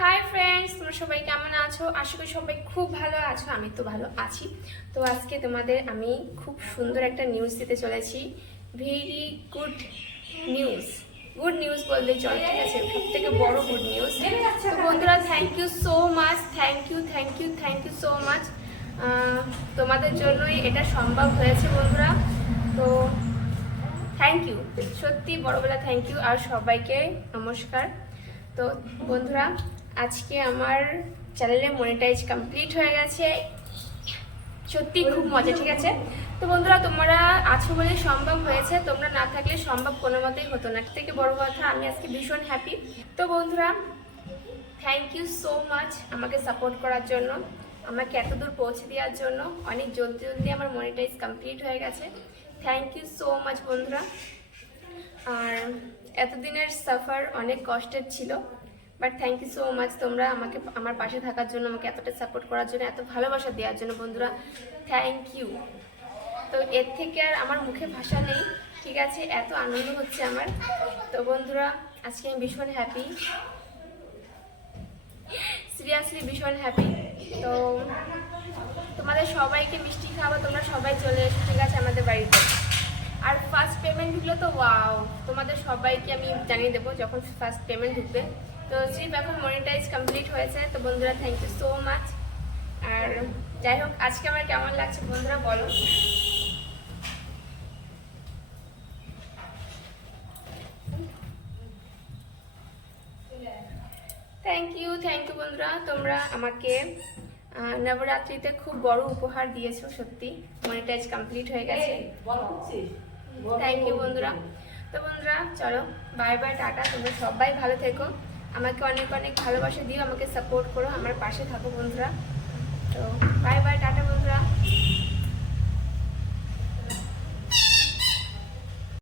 Hi friends তোমরা সবাই কেমন আছো? আশা করি সবাই খুব ভালো আছো, আমি তো ভালো আছি। তো আজকে তোমাদের আমি খুব সুন্দর একটা নিউজ দিতে চলেছি। Very good news good news বললে চলে, ঠিক আছে, সব থেকে বড় গুড নিউজ তো বন্ধুরা thank you so much thank you thank you thank you so much তোমাদের জন্যই এটা সম্ভব হয়েছে বন্ধুরা। তো থ্যাংক ইউ সত্যি বড়বেলা থ্যাংক ইউ আর সবাইকে নমস্কার। তো বন্ধুরা আজকে আমার চ্যানেলে মনিটাইজ কমপ্লিট হয়ে গেছে। সত্যি খুব মজা, ঠিক আছে? তো বন্ধুরা, তোমরা আছো বলে সম্ভব হয়েছে। তোমরা না থাকলে সম্ভব কোনো মতেই হতো না। থেকে বড় কথা, আমি আজকে ভীষণ হ্যাপি তো বন্ধুরা থ্যাংক ইউ সো মাচ আমাকে সাপোর্ট করার জন্য, আমাকে এত দূর পৌঁছে দেওয়ার জন্য। অনেক জলদি জলদি আমার মনিটাইজ কমপ্লিট হয়ে গেছে। থ্যাংক ইউ সো মাচ বন্ধুরা। আর এতদিনের সাফার অনেক কষ্টের ছিল। But thank you so much তোমরা আমাকে, আমার পাশে থাকার জন্য, আমাকে এতটা সাপোর্ট করার জন্য, এত ভালোবাসা দেওয়ার জন্য বন্ধুরা। Thank you. তো এর থেকে আর আমার মুখে ভাষা নেই, ঠিক আছে? এত আনন্দ হচ্ছে আমার। তো বন্ধুরা, আজকে আমি ভীষণ হ্যাপি সিরিয়াসলি ভীষণ হ্যাপি তো তোমাদের সবাইকে মিষ্টি খাওয়াবো, তোমরা সবাই চলে এসো, ঠিক আছে? আমাদের বাড়িতে। আর ফার্স্ট পেমেন্ট ঢুকলো তো ওয়াও তোমাদের সবাইকে আমি জানিয়ে দেবো যখন ফার্স্ট পেমেন্ট ঢুকবে। তো স্লিপ এখন মনিটাইজ কমপ্লিট হয়েছে। তো বন্ধুরা থ্যাংক ইউ সো মাচ আর যাই হোক আজকে আমার কেমন লাগছে বন্ধুরা বলো। থ্যাংক ইউ থ্যাংক ইউ বন্ধুরা। তোমরা আমাকে নবরাত্রিতে খুব বড় উপহার দিয়েছ সত্যি। মনিটাইজ কমপ্লিট হয়ে গেছে। থ্যাংক ইউ বন্ধুরা। তো বন্ধুরা চলো বাই বাই টাটা। তোমরা সবাই ভালো থেকো। আমাকে অনেক অনেক ভালোবাসা দিও, আমাকে সাপোর্ট করো, আমার পাশে থাকো বন্ধুরা। তো বাই বাই টাটা বন্ধুরা।